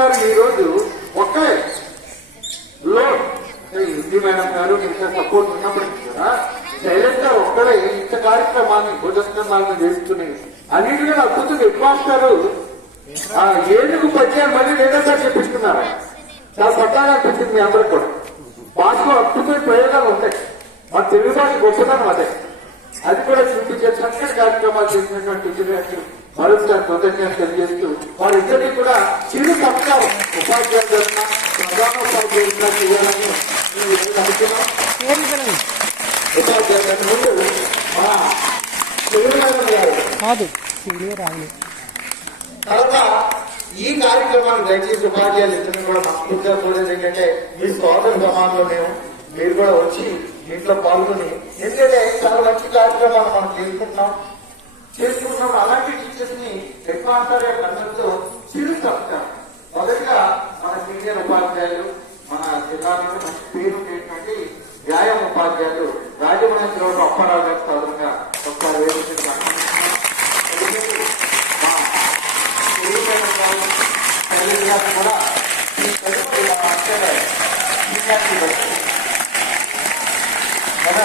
గారు ఈ రోజు ఒక్కరే హిందీ మేడం గారు ఇంత సపోర్ట్ ఉన్నప్పటికీ కూడా డైరెక్ట్ గా ఒక్కడే ఇంత కార్యక్రమాన్ని భుజస్కంధాలను చేస్తుని అన్నింటినీ అద్భుతంగా హెడ్ మాస్టర్ ఏనుగు పద్యాలు మళ్ళీ లేదంటే చెప్పిస్తున్నారు. చాలా పట్టాగా అనిపించింది మీ అందరికి కూడా. భాషలో అద్భుతమైన ప్రయోగాలు ఉంటాయి. మా తెలుగు భాష గొప్పదనం అదే. అది కూడా చూపించే చక్కటి కార్యక్రమాలు చేసినటువంటి మరోసారి కృతజ్ఞత తెలియజేస్తూ వారిద్దరికీ కూడా చిరు సత్కారం ఉపాధ్యాయుల తరఫున ప్రధాన ఉపాధ్యాయులుగా చేయాలని అనుకున్నాం. ఉపాధ్యాయుల ముందు మా తెలుగు గారు తర్వాత ఈ కార్యక్రమాన్ని దయచేసి ఉపాధ్యాయులు ఇద్దరిని కూడా మనస్ఫూర్తిగా కోరేది ఏంటంటే మీ సోదర సమాజంలో మీరు కూడా వచ్చి దీంట్లో పాల్గొని, ఎందుకంటే చాలా మంచి కార్యక్రమాలు మనం చేసుకుంటున్నాం. అలాంటి టీచర్స్ ని హెడ్ మాస్టర్ యొక్క అందరితో చిరు సత్కారం. మొదటిగా మన సీనియర్ ఉపాధ్యాయులు, మన జిల్లాలో మంచి పేరు ఉండేటువంటి వ్యాయామ ఉపాధ్యాయులు రాజమహేంద్రరావు అప్పారావు గారి సోదరుగా ఒకసారి వేదిక కూడా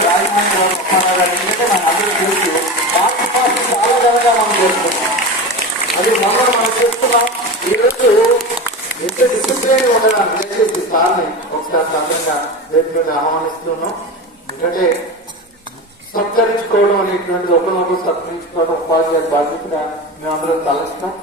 రాజమహేంద్రరావు అప్పారావు గారు ఏంటంటే మన అందరూ తెలుసు. వాటి పాటు చాలా ఘనంగా మనం చేసుకుంటాం. అది మనం చేస్తున్నాం. ఈరోజు ఎంత డిసిప్లిన్ ఉండడానికి దయచేసి సార్ని ఒకసారి సందర్భంగా వేదికగా ఆహ్వానిస్తున్నాం. ఎందుకంటే సత్కరించుకోవడం అనేటువంటిది ఒకరినొకరు సత్కరించుకోవడం ఉపాధ్యాయుల బాధ్యతగా మేమందరం తలస్తాం.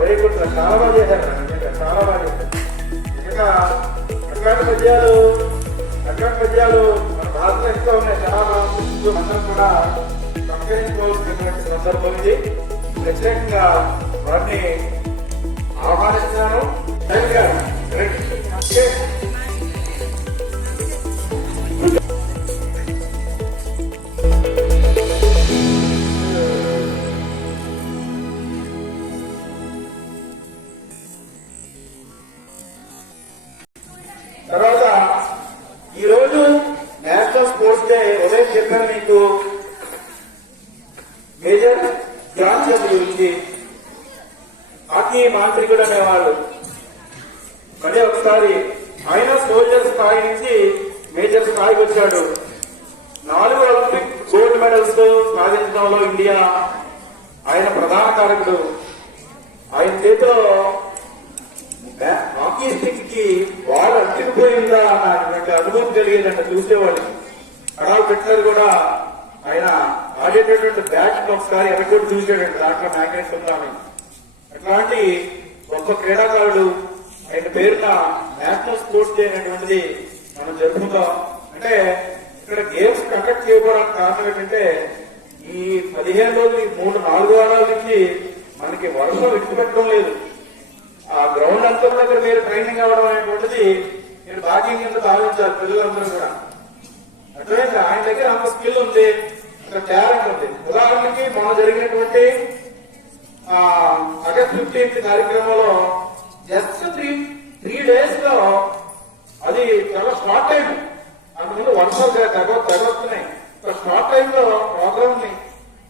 వెరీ గుడ్ సార్, చాలా బాగా చేశారు. చాలా బాగా చేశారు. ఇంకా అట్లాంటి పద్యాలు మన భారతలో ఎంతో ఉన్నాయి. చాలా బాగా అందరం కూడా సంస్కరించుకోవాల్సినటువంటి సందర్భం ఇది. ప్రత్యేకంగా వారిని ఆహ్వానిస్తున్నాను. తర్వాత ఈరోజు నేషనల్ స్పోర్ట్స్ డే. ఉదయం చెప్పాను మీకు మేజర్ ధ్యాన్ చంద్ గురించి. హాకీ మాంత్రికుడు అనేవాళ్ళు. మళ్ళీ ఒకసారి ఆయన సోల్జర్ స్థాయి నుంచి మేజర్ స్థాయికి వచ్చాడు. 4 ఒలింపిక్ గోల్డ్ మెడల్స్ సాధించడంలో ఇండియా ఆయన ప్రధాన కారకుడు. ఆయన చేతిలో హాకీ స్టిక్ కి బాల్ అంటుకుపోయిందా అన్నటువంటి అనుభవం కలిగేదంట చూసేవాళ్ళకి. కడాలు పెట్టినది కూడా ఆయన ఆడేటటువంటి బ్యాట్ ఒకసారి ఎరగొట్టు చూసాడంట. దాంట్లో మ్యాగ్నెట్స్ ఉందని. అట్లాంటి గొప్ప క్రీడాకారుడు. ఆయన పేరున నేషనల్ స్పోర్ట్స్ డే అనేటువంటిది మనం జరుపుకుంటాం. అంటే ఇక్కడ గేమ్స్ కండక్ట్ చేయడానికి కారణం ఏంటంటే ఈ 15 రోజులు, ఈ 3-4 వారాల నుంచి మనకి వర్షం విడిచిపెట్టడం లేదు. ఆ గ్రౌండ్ అంతా దగ్గర మీరు ట్రైనింగ్ అవ్వడం అనేటువంటిది మీరు భాగ్యం కింద భావించాలి పిల్లలందరూ కూడా. అట్లయితే ఆయన దగ్గర అంత స్కిల్ ఉంది, అంత టాలెంట్ ఉంది. ఉదాహరణకి మొన్న జరిగినటువంటి ఆగస్ట్ 15th కార్యక్రమంలో జస్ట్ త్రీ డేస్ లో అది చాలా షార్ట్ టైం. అందులో వర్షాలు తగ్గొస్తున్నాయి. షార్ట్ టైం లో ప్రోగ్రామ్ ని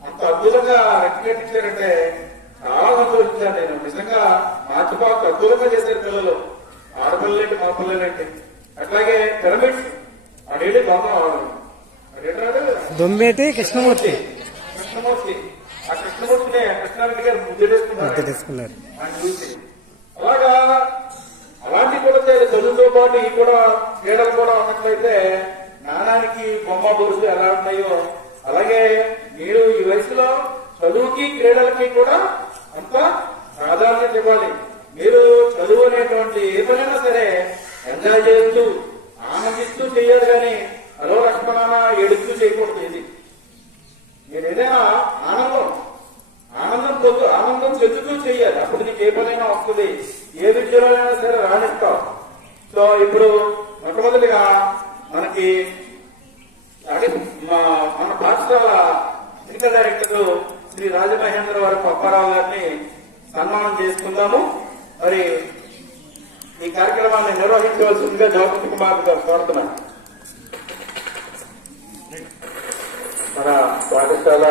అంత అద్భుతంగా రెక్టిఫికేట్ చాలా సంతోషించాను నేను. నిజంగా మార్చిపాకు అద్భుతంగా చేశారు పిల్లలు, ఆడపిల్లలేంటి మా పిల్లలేంటి. అట్లాగే పిరమిడ్స్ అదేంటి దొంబేటి కృష్ణమూర్తి ఆ కృష్ణమూర్తిని కృష్ణారెడ్డి గారు ముద్దేసుకున్నారు ఆయన చూసి. అలాగా అలాంటి కూడా చదువుతో పాటు ఈ కూడా క్రీడలు కూడా ఉన్నట్లయితే నాణానికి బొమ్మ బొరుసు ఎలా ఉన్నాయో అలాగే మీరు ఈ వయసులో చదువుకి క్రీడలకి కూడా అంత ప్రాధాన్యత ఇవ్వాలి. మీరు చదువు అనేటువంటి ఏ పనైనా సరే ఎంజాయ్ చేస్తూ ఆనందిస్తూ చేయాలి కానీ అలో లక్ష్మణ ఏడుస్తూ చేయకూడదు. ఇది మీరు ఏదైనా ఆనందం చెందుతూ చేయాలి. అప్పుడు నీకు ఏ పనైనా వస్తుంది, ఏ విద్యలోనైనా సరే రాణిస్తావు. సో ఇప్పుడు మొట్టమొదటిగా మనకి మన పాఠశాల టెక్నికల్ డైరెక్టర్ శ్రీ రాజమహేంద్ర వారి పప్పారావు గారిని సన్మానం చేసుకుందాము. మరి ఈ కార్యక్రమాన్ని నిర్వహించవలసిందిగా జగపతి కుమార్ గారు కోరుతున్నాను. మన పాఠశాల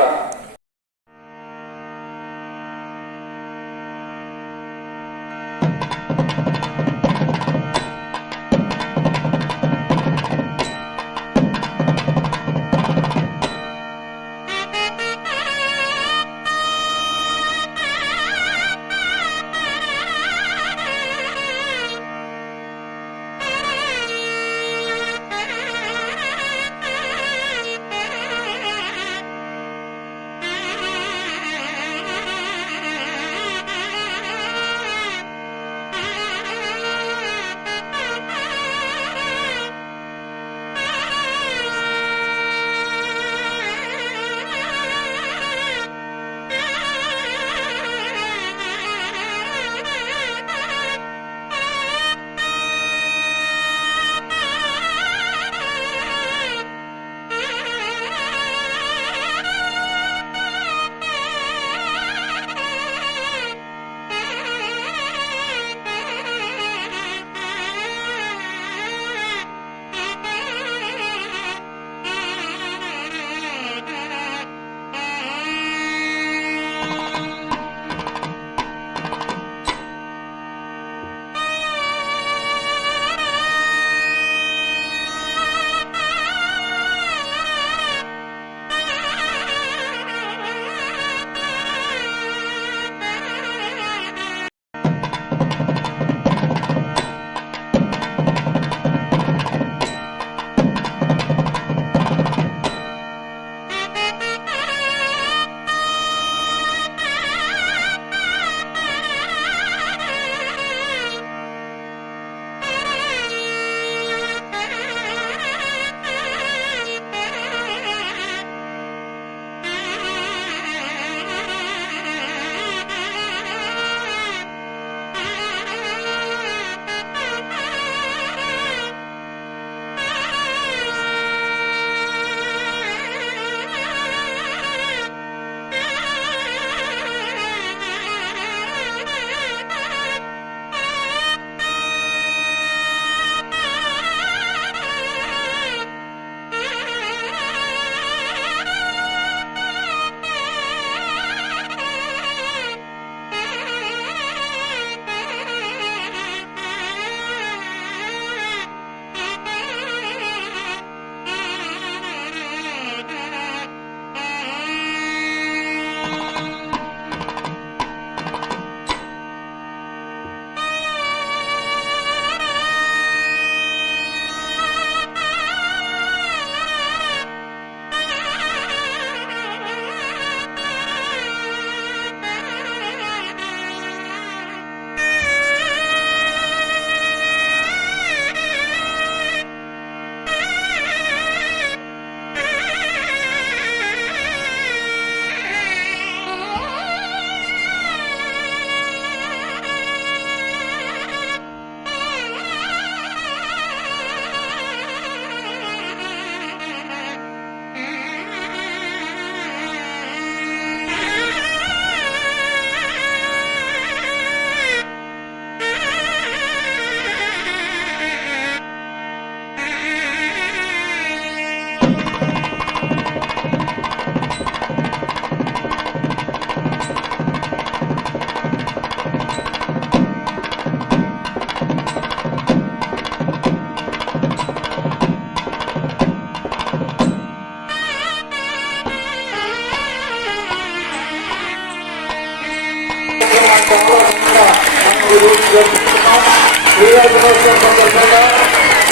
దినోత్సవం సందర్భంగా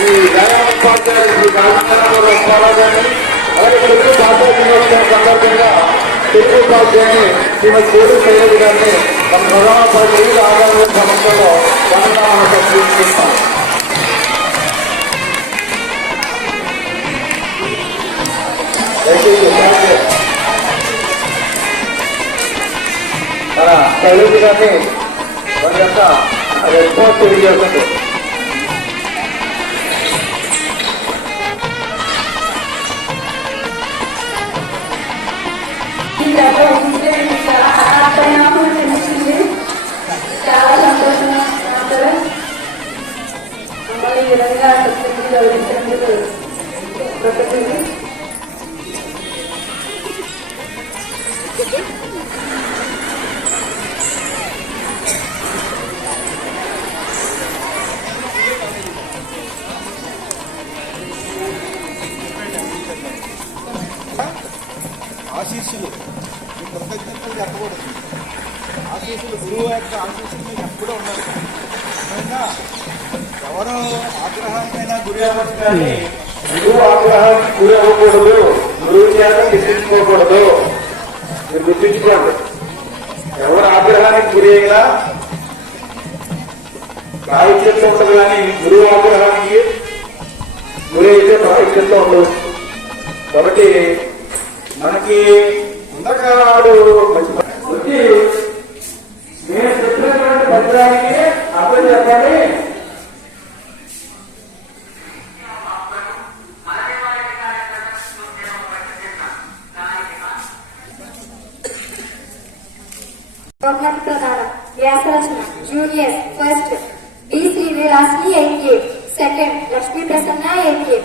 ఈ వ్యాయామ ఉపాధ్యాయులు శ్రీ రాజేంద్రరావు గారిని అలాగే తెలుగు భాషా దినోత్సవం సందర్భంగా తెలుగు ఉపాధ్యాయుని శ్రీమతి కోడి శైలజ గారిని మన ప్రధానోపాధ్యాయులు ఆదాయ సమస్యలో వందనాలను ప్రశ్నిస్తున్నాం. మన శైలజ గారిని మన యొక్క రెస్పాన్స్ తెలియజేస్తుంది. చాలా సంతోషంగా మమ్మల్ని ఈ విధంగా గౌరవించినందుకు కృతజ్ఞతలు. ఆశీస్సులు ఈ కృతజ్ఞతలు చెప్పకూడదు. ఆశీస్సులు గురువు యొక్క ఆశీస్సులు మీకు ఎప్పుడూ ఉండాలి. ఎవరు ఆగ్రహానికైనా గురి అవ్వచ్చు కానీ గురువు ఆగ్రహానికి గురి అవ్వకూడదు, గురువు చేత నిశ్చించుకోకూడదు. మీరు గుర్తించుకోండి. ఎవరు ఆగ్రహానికి గురి అయినా ప్రాయశ్చిత్తం ఉంటుంది కానీ గురువు ఆగ్రహానికి గురి అయితే ప్రాయశ్చిత్తం ఉండదు. కాబట్టి మనకి ఉండకాడు వచ్చి నేను చెప్పినటువంటి పత్రానికి అర్థం చెప్పండి. ప్రోగ్రామ్ ప్రకారం వ్యాసరచన జూనియర్ ఫస్ట్ డి శ్రీనివాస్ని 88, సెకండ్ లక్ష్మీ ప్రసన్న 88.